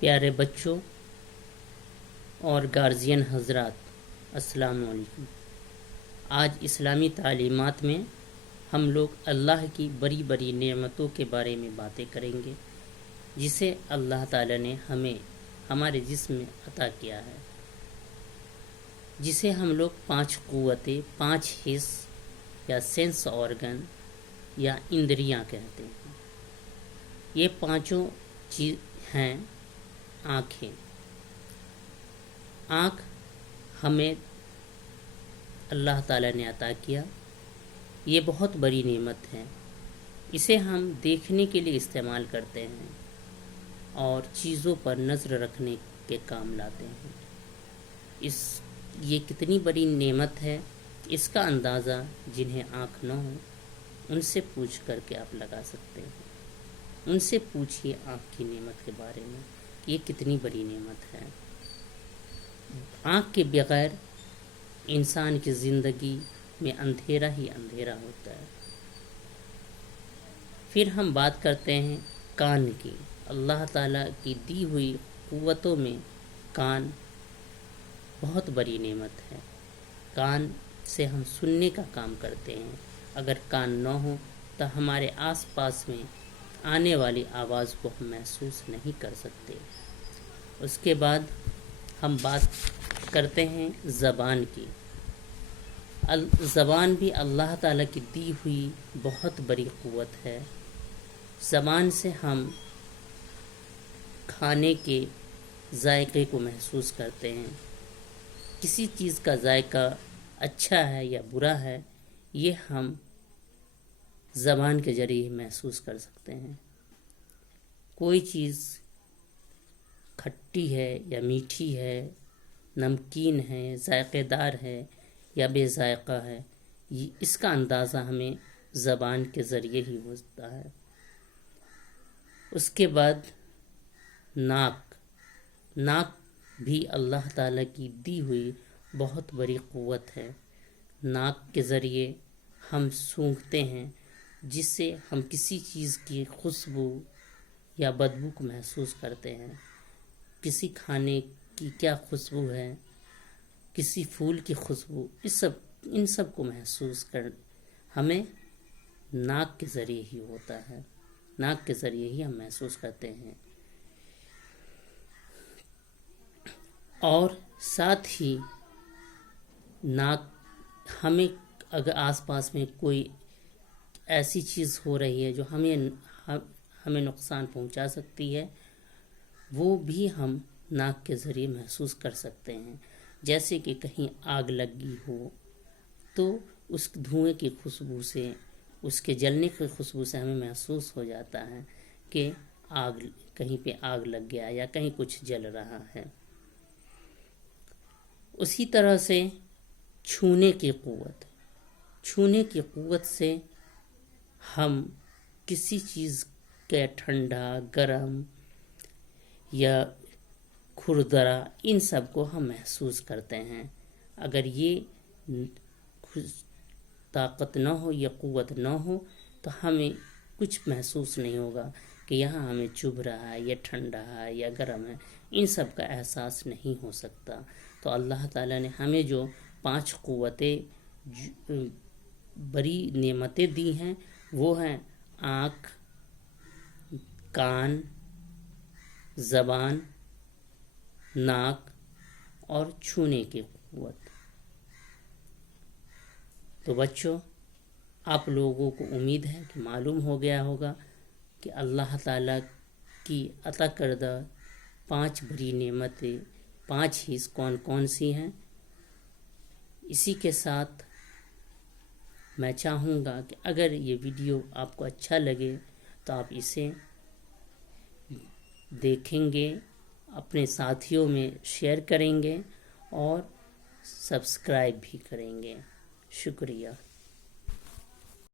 پیارے بچوں اور گارجین حضرات، السلام علیکم۔ آج اسلامی تعلیمات میں ہم لوگ اللہ کی بڑی بڑی نعمتوں کے بارے میں باتیں کریں گے، جسے اللہ تعالی نے ہمیں ہمارے جسم میں عطا کیا ہے، جسے ہم لوگ 5 قوتیں، 5 حص یا سینس آرگن یا اندریاں کہتے ہیں۔ یہ 5 چیز ہیں۔ آنکھیں، آنکھ ہمیں اللہ تعالی نے عطا کیا، یہ بہت بڑی نعمت ہے۔ اسے ہم دیکھنے کے لیے استعمال کرتے ہیں اور چیزوں پر نظر رکھنے کے کام لاتے ہیں۔ یہ کتنی بڑی نعمت ہے، اس کا اندازہ جنہیں آنکھ نہ ہو ان سے پوچھ کر کے آپ لگا سکتے ہیں۔ ان سے پوچھئے آنکھ کی نعمت کے بارے میں، یہ کتنی بڑی نعمت ہے۔ آنکھ کے بغیر انسان کی زندگی میں اندھیرا ہی اندھیرا ہوتا ہے۔ پھر ہم بات کرتے ہیں کان کی۔ اللہ تعالیٰ کی دی ہوئی قوتوں میں کان بہت بڑی نعمت ہے۔ کان سے ہم سننے کا کام کرتے ہیں۔ اگر کان نہ ہو تو ہمارے آس پاس میں آنے والی آواز کو ہم محسوس نہیں کر سکتے۔ اس کے بعد ہم بات کرتے ہیں زبان کی۔ زبان بھی اللہ تعالیٰ کی دی ہوئی بہت بڑی قوت ہے۔ زبان سے ہم کھانے کے ذائقے کو محسوس کرتے ہیں۔ کسی چیز کا ذائقہ اچھا ہے یا برا ہے، یہ ہم زبان کے ذریعے محسوس کر سکتے ہیں۔ کوئی چیز کھٹی ہے یا میٹھی ہے، نمکین ہے، ذائقے دار ہے یا بے ذائقہ ہے، اس کا اندازہ ہمیں زبان کے ذریعے ہی ہوتا ہے۔ اس کے بعد ناک بھی اللہ تعالیٰ کی دی ہوئی بہت بڑی قوت ہے۔ ناک کے ذریعے ہم سونگھتے ہیں، جس سے ہم کسی چیز کی خوشبو یا بدبو کو محسوس کرتے ہیں۔ کسی کھانے کی کیا خوشبو ہے، کسی پھول کی خوشبو، ان سب کو محسوس ہمیں ناک کے ذریعے ہی ہوتا ہے۔ ناک کے ذریعے ہی ہم محسوس کرتے ہیں۔ اور ساتھ ہی ناک ہمیں اگر آس پاس میں کوئی ایسی چیز ہو رہی ہے جو ہمیں نقصان پہنچا سکتی ہے، وہ بھی ہم ناک کے ذریعے محسوس کر سکتے ہیں۔ جیسے کہ کہیں آگ لگی ہو تو اس دھوئیں کی خوشبو سے، اس کے جلنے کی خوشبو سے ہمیں محسوس ہو جاتا ہے کہ کہیں پہ آگ لگ گیا یا کہیں کچھ جل رہا ہے۔ اسی طرح سے چھونے کی قوت سے ہم کسی چیز کے ٹھنڈا، گرم یا کھردرا، ان سب کو ہم محسوس کرتے ہیں۔ اگر یہ طاقت نہ ہو یا قوت نہ ہو تو ہمیں کچھ محسوس نہیں ہوگا کہ یہاں ہمیں چبھ رہا ہے، یا ٹھنڈا ہے یا گرم ہے، ان سب کا احساس نہیں ہو سکتا۔ تو اللہ تعالیٰ نے ہمیں جو 5 قوتیں، بڑی نعمتیں دی ہیں، وہ ہیں آنکھ، کان، زبان، ناک اور چھونے کی قوت۔ تو بچوں، آپ لوگوں کو امید ہے کہ معلوم ہو گیا ہوگا کہ اللہ تعالیٰ کی عطا کردہ 5 بڑی نعمتیں، 5 حص کون کون سی ہیں۔ اسی کے ساتھ میں چاہوں گا کہ اگر یہ ویڈیو آپ کو اچھا لگے تو آپ اسے دیکھیں گے، اپنے ساتھیوں میں شیئر کریں گے اور سبسکرائب بھی کریں گے۔ شکریہ۔